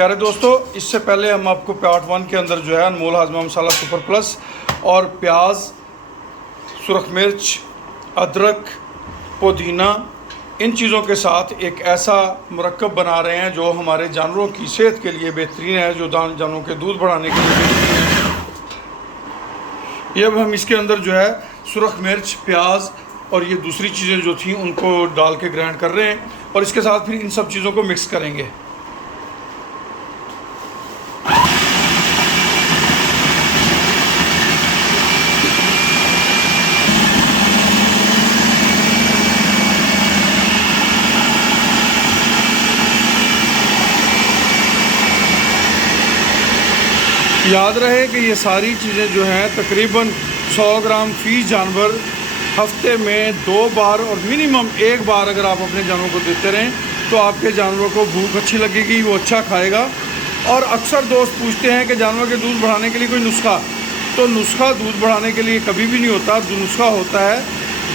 प्यारे दोस्तों, इससे पहले हम आपको पार्ट 1 के अंदर जो है अनमोल हाजमा मसाला सुपर प्लस और प्याज, सुरख मिर्च, अदरक, पुदीना, इन चीज़ों के साथ एक ऐसा मुरक्कब बना रहे हैं जो हमारे जानवरों की सेहत के लिए बेहतरीन है, जो जानवरों के दूध बढ़ाने के लिए बेहतरीन है। ये अब हम इसके अंदर जो है सुरख मिर्च, प्याज और ये दूसरी चीज़ें जो थी उनको डाल के ग्राइंड कर रहे हैं और इसके साथ फिर इन सब चीज़ों को मिक्स करेंगे। याद रहे कि ये सारी चीज़ें जो हैं तकरीबन 100 ग्राम फी जानवर हफ्ते में 2 बार और मिनिमम 1 बार अगर आप अपने जानवरों को देते रहें तो आपके जानवरों को भूख अच्छी लगेगी, वो अच्छा खाएगा। और अक्सर दोस्त पूछते हैं कि जानवर के दूध बढ़ाने के लिए कोई नुस्खा, तो नुस्खा दूध बढ़ाने के लिए कभी भी नहीं होता। नुस्खा होता है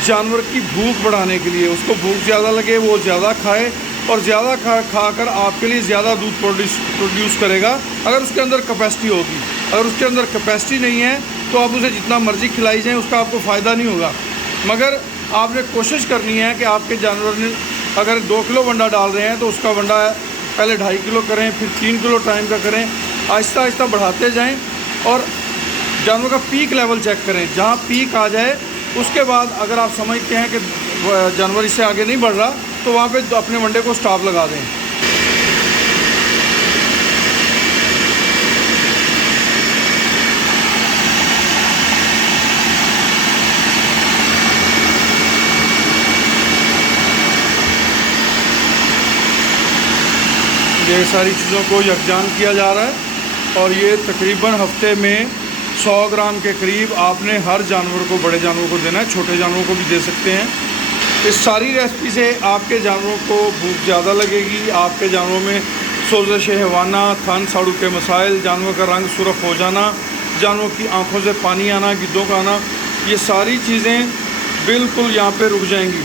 जानवर की भूख बढ़ाने के लिए। उसको भूख ज़्यादा लगे, वो ज़्यादा खाए और ज़्यादा खाकर आपके लिए ज़्यादा दूध प्रोड्यूस करेगा अगर उसके अंदर कैपेसिटी होगी। अगर उसके अंदर कैपेसिटी नहीं है तो आप उसे जितना मर्ज़ी खिलाई जाए उसका आपको फ़ायदा नहीं होगा। मगर आपने कोशिश करनी है कि आपके जानवर ने अगर 2 किलो वंडा डाल रहे हैं तो उसका वंडा पहले 2.5 किलो करें, फिर 3 किलो टाइम का करें। आहिस्ता आहिस्ता बढ़ाते जाएँ और जानवर का पीक लेवल चेक करें। जहाँ पीक आ जाए उसके बाद अगर आप समझते हैं कि जानवर इससे आगे नहीं बढ़ रहा तो वहाँ पे अपने वंडे को स्टॉप लगा दें। ये सारी चीज़ों को यकजान किया जा रहा है और ये तकरीबन हफ्ते में 100 ग्राम के करीब आपने हर जानवर को, बड़े जानवर को देना है, छोटे जानवरों को भी दे सकते हैं। इस सारी रेसिपी से आपके जानवरों को भूख ज़्यादा लगेगी। आपके जानवरों में सोज़श हैवाना, थन साड़ू के मसाइल, जानवर का रंग सुर्ख हो जाना, जानवरों की आंखों से पानी आना, गिद्धों का आना, ये सारी चीज़ें बिल्कुल यहाँ पे रुक जाएंगी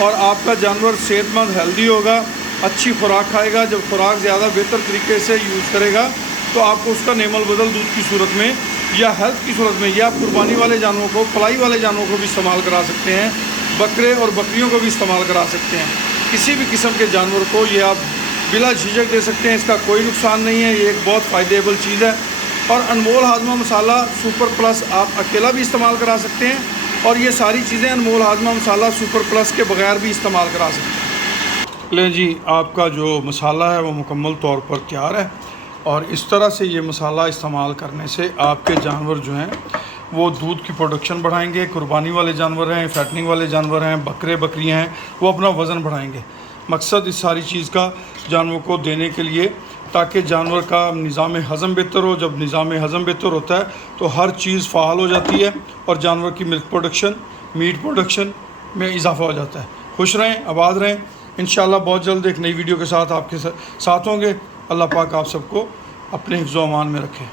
और आपका जानवर सेहतमंद, हेल्दी होगा, अच्छी खुराक खाएगा। जब खुराक ज़्यादा बेहतर तरीके से यूज़ करेगा तो आपको उसका नेमल बदल दूध की सूरत में या हेल्थ की सूरत में या कुर्बानी वाले जानवरों को, पलाई वाले जानवरों को भी इस्तेमाल करा सकते हैं, बकरे और बकरियों को भी इस्तेमाल करा सकते हैं। किसी भी किस्म के जानवर को ये आप बिला झिझक दे सकते हैं, इसका कोई नुकसान नहीं है। ये एक बहुत फ़ायदेबल चीज़ है। और अनमोल हाजमा मसाला सुपर प्लस आप अकेला भी इस्तेमाल करा सकते हैं और ये सारी चीज़ें अनमोल हाजमा मसाला सुपर प्लस के बगैर भी इस्तेमाल करा सकते हैं। लें जी, आपका जो मसाला है वो मुकम्मल तौर पर तैयार है और इस तरह से ये मसाला इस्तेमाल करने से आपके जानवर जो हैं वो दूध की प्रोडक्शन बढ़ाएंगे। कुर्बानी वाले जानवर हैं, फैटनिंग वाले जानवर हैं, बकरे बकरियां हैं, वो अपना वज़न बढ़ाएंगे। मकसद इस सारी चीज़ का जानवर को देने के लिए ताकि जानवर का निज़ाम हज़म बेहतर हो। जब निज़ाम हज़म बेहतर होता है तो हर चीज़ फ़ाल हो जाती है और जानवर की मिल्क प्रोडक्शन, मीट प्रोडक्शन में इजाफ़ा हो जाता है। खुश रहें, आबाद रहें। इंशाअल्लाह बहुत जल्द एक नई वीडियो के साथ आपके साथ होंगे। अल्लाह पाक आप सबको अपने हिफ्ज़-ओ-अमान में रखे।